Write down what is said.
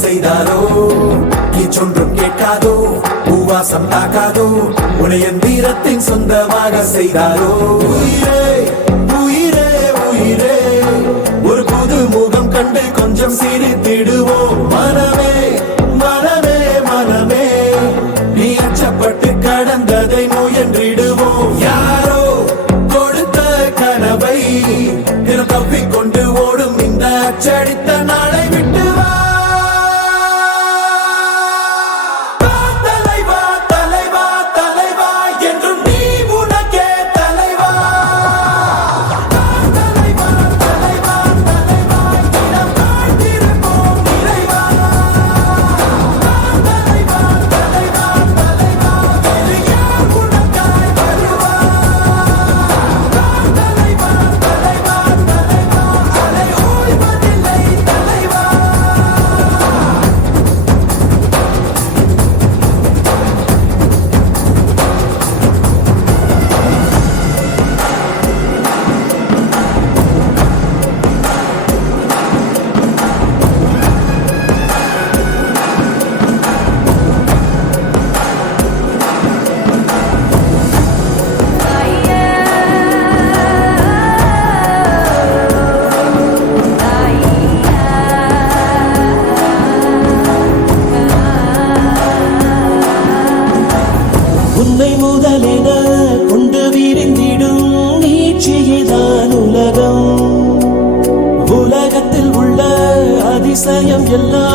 செய்தாரோ சொன்றும் கேட்காதோ பூவாசம் தாக்காதோ உனையன் வீரத்தின் சொந்தமாக செய்தாரோ உயிரே உயிரே உயிரே ஒரு புது முகம் கண்டு கொஞ்சம் சிரித்திடுவோம் மனமே மனமே மனமே நீ அச்சப்பட்டு கடந்ததை முயன்றிடுவோம் யாரோ கொடுத்த கனவை தினம் தப்பிக்கொண்டு ஓடும் இந்த அச்சடித்த நாளை விட்டு வா உன்னை முதலென கொண்டு விரிந்திடும் நீட்சியேதான் உலகம் உலகத்தில் உள்ள அதிசயம் எல்லாம்